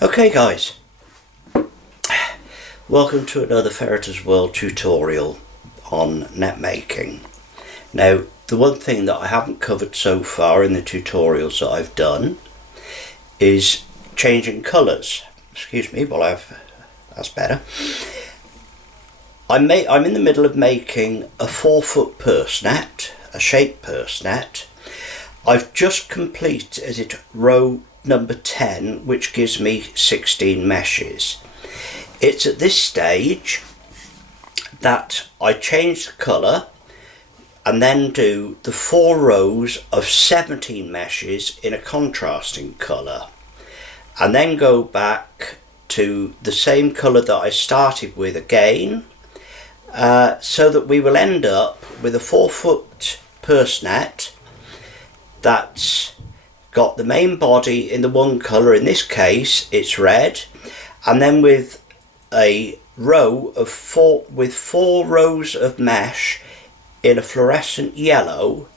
Okay guys, welcome to another Ferreters World Tutorial on net making. Now, the one thing that I haven't covered so far in the tutorials that I've done is changing colours. Excuse me, that's better. I'm in the middle of making a 4-foot purse net, a shape purse net. I've just completed row number 10, which gives me 16 meshes. It's at this stage that I change the colour and then do the 4 rows of 17 meshes in a contrasting colour, and then go back to the same colour that I started with again, so that we will end up with a 4-foot purse net that's got the main body in the one colour. In this case it's red, and then with a row of 4 rows of mesh in a fluorescent yellow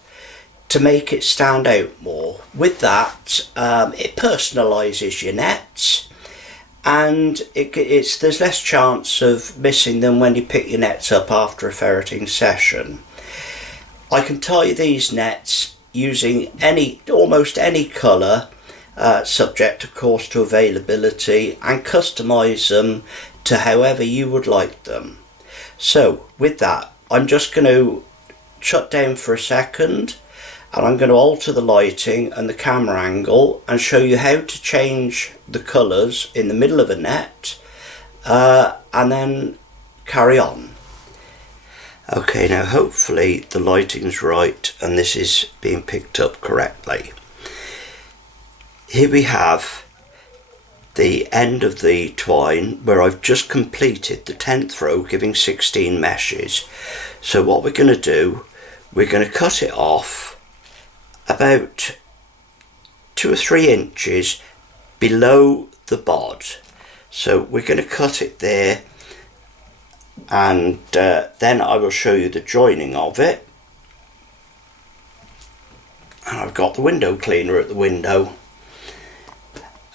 to make it stand out more. With that, it personalises your nets, and there's less chance of missing them when you pick your nets up after a ferreting session. I can tie these nets using almost any colour, subject of course to availability, and customise them to however you would like them. So with that, I'm just going to shut down for a second, and I'm going to alter the lighting and the camera angle and show you how to change the colours in the middle of a net, and then carry on. Okay, now hopefully the lighting's right and this is being picked up correctly. Here we have the end of the twine where I've just completed the 10th row, giving 16 meshes. So what we're going to do, we're going to cut it off about 2 or 3 inches below the bod. So we're going to cut it there, and then I will show you the joining of it. And I've got the window cleaner at the window.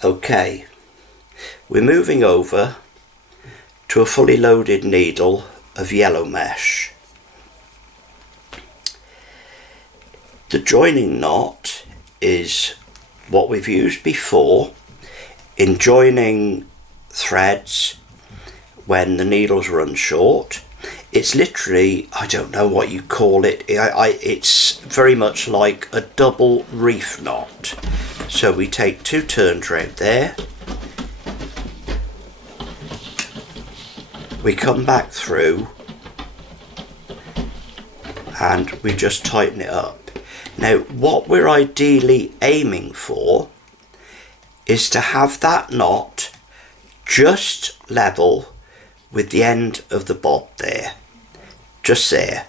Okay, we're moving over to a fully loaded needle of yellow mesh. The joining knot is what we've used before in joining threads when the needles run short. It's literally, I don't know what you call it, it's very much like a double reef knot. So we take 2 turns round there, we come back through, and we just tighten it up. Now what we're ideally aiming for is to have that knot just level with the end of the bod there, just there.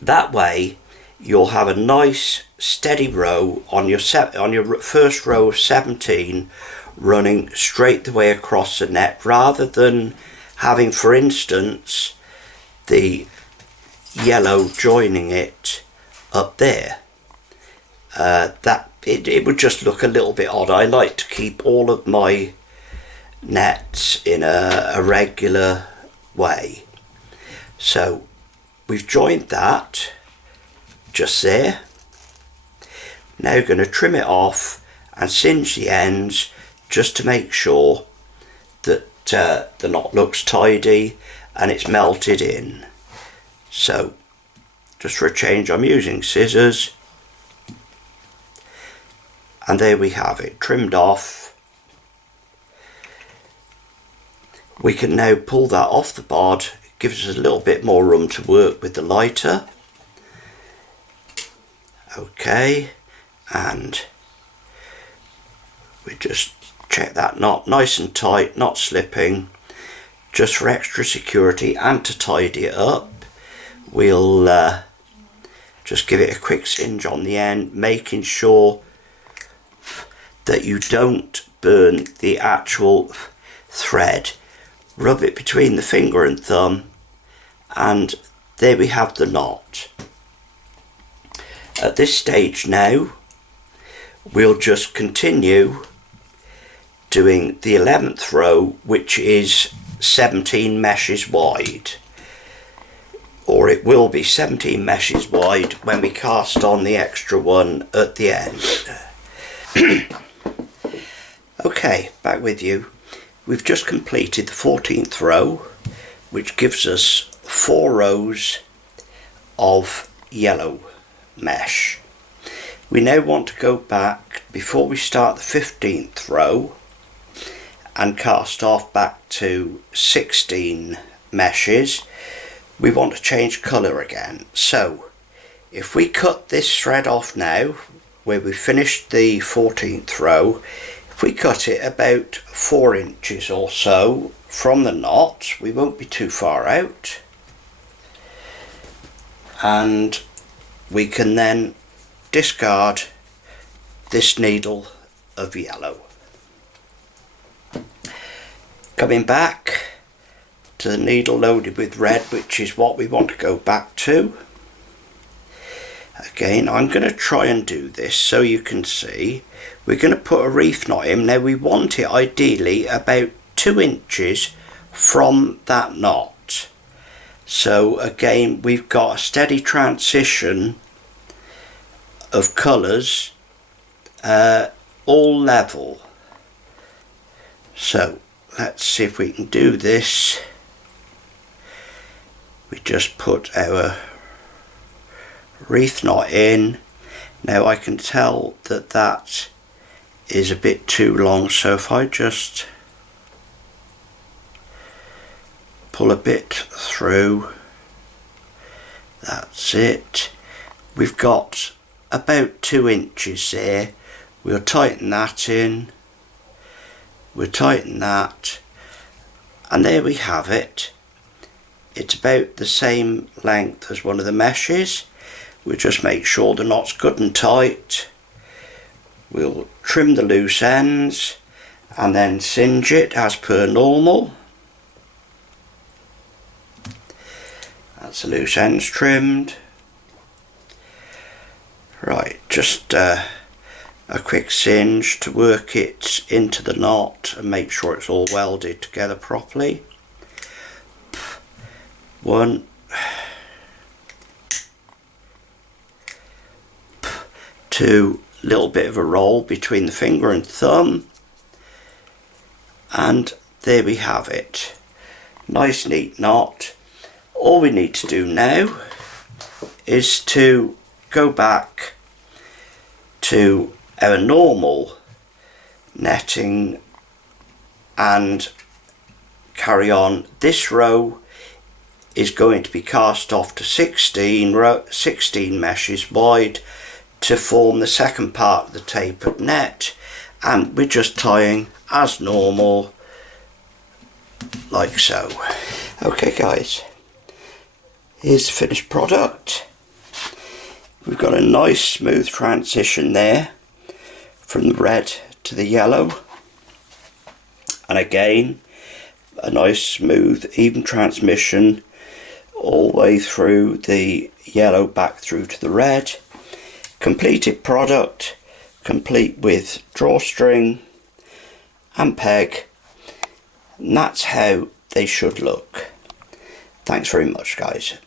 That way you'll have a nice steady row on your first row of 17 running straight the way across the net, rather than having, for instance, the yellow joining it up there. It would just look a little bit odd. I like to keep all of my nets in a regular way. So we've joined that just there. Now we're going to trim it off and singe the ends just to make sure that the knot looks tidy and it's melted in. So just for a change, I'm using scissors, and there we have it, trimmed off. We can now pull that off the bod. It gives us a little bit more room to work with the lighter. Okay, and we just check that knot nice and tight, not slipping, just for extra security and to tidy it up. We'll just give it a quick singe on the end, making sure that you don't burn the actual thread. Rub it between the finger and thumb, and there we have the knot. At this stage now, we'll just continue doing the 11th row, which is 17 meshes wide, or it will be 17 meshes wide when we cast on the extra one at the end. Okay, back with you. We've just completed the 14th row, which gives us 4 rows of yellow mesh. We now want to go back before we start the 15th row and cast off back to 16 meshes. We want to change colour again. So if we cut this thread off now, where we finished the 14th row, if we cut it about 4 inches or so from the knot, we won't be too far out, and we can then discard this needle of yellow. Coming back to the needle loaded with red, which is what we want to go back to. Again, I'm going to try and do this so you can see. We're going to put a reef knot in. Now we want it ideally about 2 inches from that knot. So again, we've got a steady transition of colours, all level. So let's see if we can do this. We just put our reef knot in. Now I can tell that that is a bit too long, so if I just pull a bit through, that's it. We've got about 2 inches there. We'll tighten that in, we'll tighten that, and there we have it. It's about the same length as one of the meshes. We'll just make sure the knot's good and tight. We'll trim the loose ends and then singe it as per normal. That's the loose ends trimmed. Right, just a quick singe to work it into the knot and make sure it's all welded together properly. 1, 2, little bit of a roll between the finger and thumb, and there we have it. Nice neat knot. All we need to do now is to go back to our normal netting and carry on. This row is going to be cast off to 16 meshes wide to form the second part of the tapered net, and we're just tying as normal, like so. Okay guys, here's the finished product. We've got a nice smooth transition there from the red to the yellow, and again a nice smooth even transmission all the way through the yellow back through to the red. Completed product, complete with drawstring and peg, and that's how they should look. Thanks very much guys.